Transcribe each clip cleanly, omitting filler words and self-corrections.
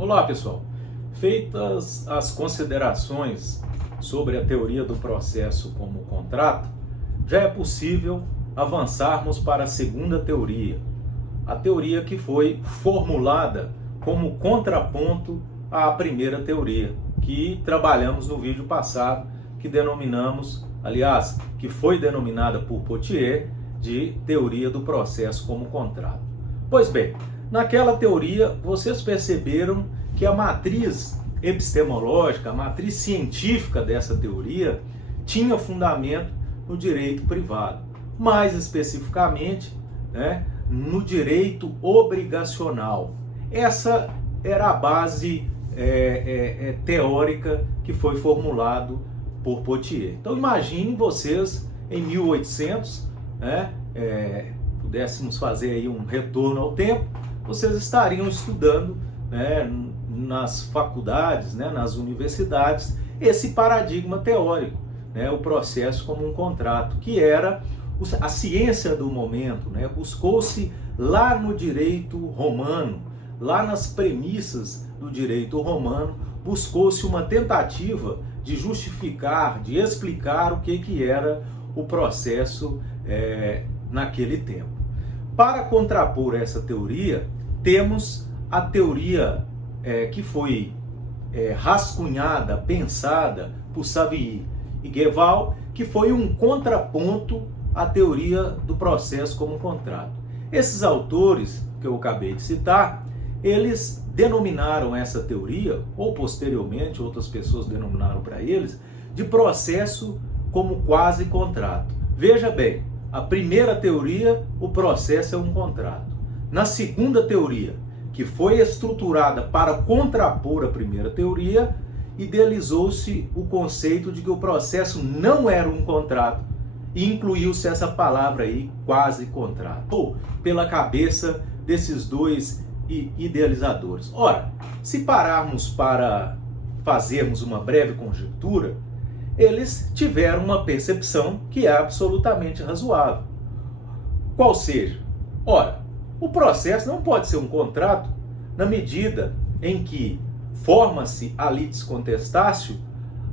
Olá, pessoal. Feitas as considerações sobre a teoria do processo como contrato, já é possível avançarmos para a segunda teoria, a teoria que foi formulada como contraponto à primeira teoria, que trabalhamos no vídeo passado, que denominamos, aliás, que foi denominada por Pottier de teoria do processo como contrato. Pois bem, naquela teoria vocês perceberam que a matriz epistemológica, a matriz científica dessa teoria tinha fundamento no direito privado, mais especificamente, no direito obrigacional. Essa era a base teórica que foi formulado por Pottier. Então imaginem vocês em 1800, pudéssemos fazer aí um retorno ao tempo, vocês estariam estudando nas faculdades, nas universidades, esse paradigma teórico, o processo como um contrato, que era a ciência do momento. Buscou-se lá no direito romano, lá nas premissas do direito romano, buscou-se uma tentativa de justificar, de explicar o que era o processo naquele tempo. Para contrapor essa teoria, temos a teoria que foi rascunhada, pensada por Savigny e Guéval, que foi um contraponto à teoria do processo como contrato. Esses autores que eu acabei de citar, eles denominaram essa teoria, ou posteriormente outras pessoas denominaram para eles, de processo como quase contrato. Veja bem, a primeira teoria, o processo é um contrato. Na segunda teoria, que foi estruturada para contrapor a primeira teoria, idealizou-se o conceito de que o processo não era um contrato e incluiu-se essa palavra aí, quase contrato, ou pela cabeça desses dois idealizadores. Ora, se pararmos para fazermos uma breve conjectura, eles tiveram uma percepção que é absolutamente razoável. Qual seja? Ora, o processo não pode ser um contrato na medida em que forma-se a litis contestatio,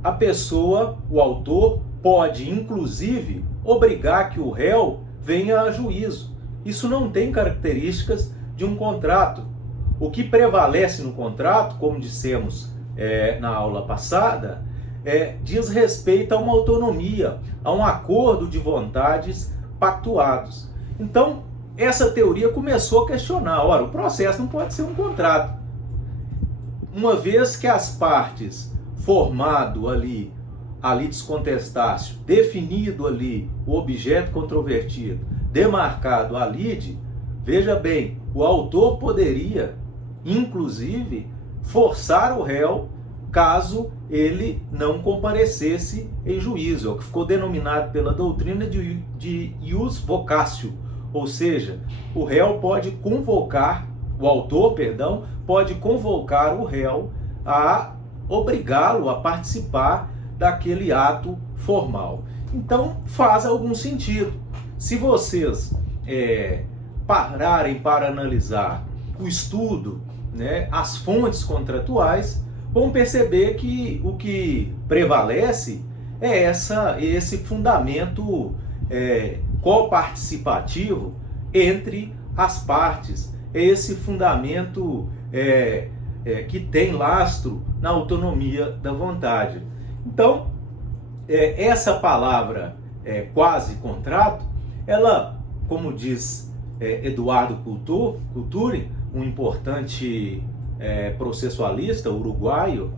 a pessoa, o autor, pode inclusive obrigar que o réu venha a juízo. Isso não tem características de um contrato. O que prevalece no contrato, como dissemos na aula passada, diz respeito a uma autonomia, a um acordo de vontades pactuados. Então, essa teoria começou a questionar, ora, o processo não pode ser um contrato. Uma vez que as partes, formado ali a litis contestatio, definido ali o objeto controvertido, demarcado a lide, veja bem, o autor poderia, inclusive, forçar o réu caso ele não comparecesse em juízo, o que ficou denominado pela doutrina de ius vocatio, ou seja, o réu pode convocar, o autor, perdão, pode convocar o réu a obrigá-lo a participar daquele ato formal. Então faz algum sentido. Se vocês pararem para analisar o estudo, as fontes contratuais, vão perceber que o que prevalece é esse fundamento coparticipativo entre as partes, esse fundamento que tem lastro na autonomia da vontade. Então, essa palavra quase contrato, ela, como diz Eduardo Culturi, um importante processualista uruguaio,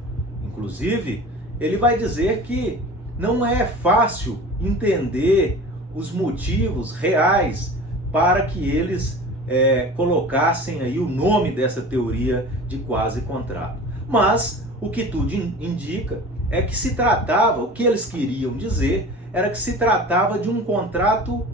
inclusive, ele vai dizer que não é fácil entender os motivos reais para que eles colocassem aí o nome dessa teoria de quase contrato. Mas o que tudo indica é que se tratava, o que eles queriam dizer era que se tratava de um contrato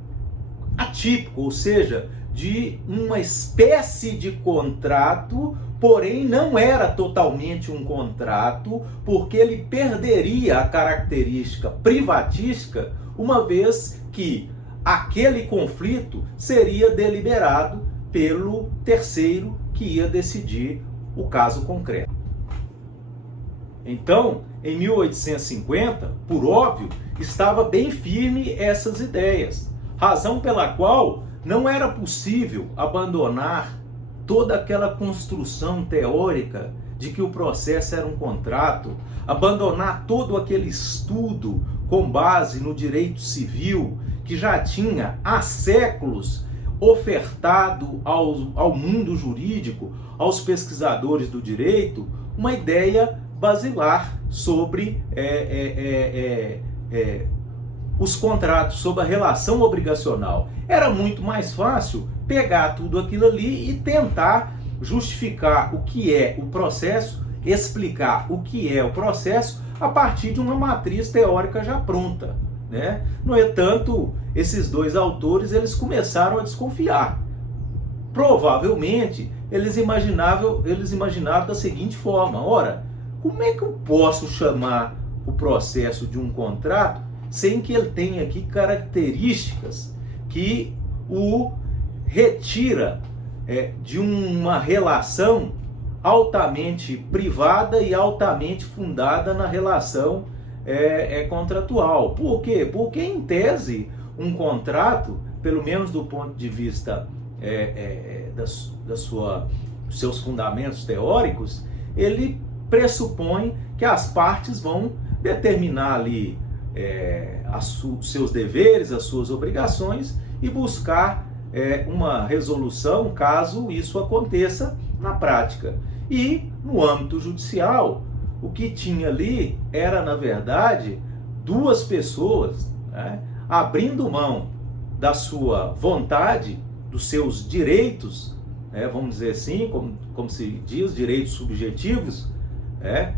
atípico, ou seja, de uma espécie de contrato, porém não era totalmente um contrato, porque ele perderia a característica privatística, uma vez que aquele conflito seria deliberado pelo terceiro que ia decidir o caso concreto. Então, em 1850, por óbvio, estava bem firme essas ideias, razão pela qual não era possível abandonar toda aquela construção teórica de que o processo era um contrato, abandonar todo aquele estudo com base no direito civil que já tinha há séculos ofertado ao mundo jurídico, aos pesquisadores do direito, uma ideia basilar sobre os contratos, sobre a relação obrigacional. Era muito mais fácil pegar tudo aquilo ali e tentar justificar o que é o processo, explicar o que é o processo a partir de uma matriz teórica já pronta, né? No entanto, esses dois autores eles começaram a desconfiar. Provavelmente eles imaginavam da seguinte forma: ora, como é que eu posso chamar o processo de um contrato sem que ele tenha aqui características que o retira de uma relação altamente privada e altamente fundada na relação contratual? Por quê? Porque, em tese, um contrato, pelo menos do ponto de vista dos seus fundamentos teóricos, ele pressupõe que as partes vão determinar ali seus deveres, as suas obrigações e buscar uma resolução caso isso aconteça na prática. E no âmbito judicial, o que tinha ali era, na verdade, duas pessoas, né, abrindo mão da sua vontade, dos seus direitos, vamos dizer assim, como se diz, direitos subjetivos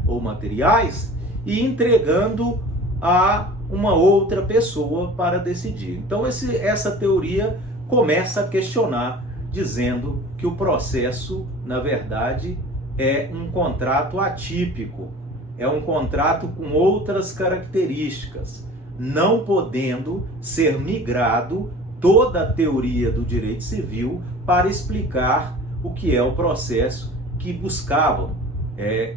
ou materiais, e entregando a uma outra pessoa para decidir. Então essa teoria começa a questionar, dizendo que o processo, na verdade, é um contrato atípico, é um contrato com outras características, não podendo ser migrado toda a teoria do direito civil para explicar o que é o processo, que buscavam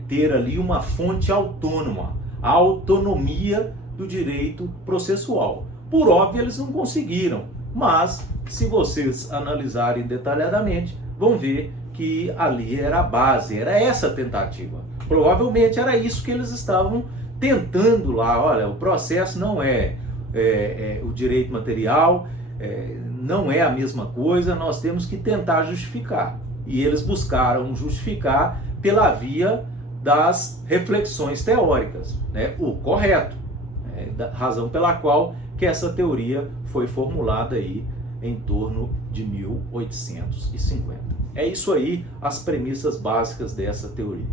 ter ali uma fonte autônoma, a autonomia do direito processual. Por óbvio, eles não conseguiram, mas se vocês analisarem detalhadamente, vão ver que ali era a base, era essa a tentativa. Provavelmente era isso que eles estavam tentando lá. Olha, o processo não é o direito material, não é a mesma coisa, nós temos que tentar justificar. E eles buscaram justificar pela via das reflexões teóricas, né? O correto, da razão pela qual que essa teoria foi formulada aí em torno de 1850. É isso aí, as premissas básicas dessa teoria.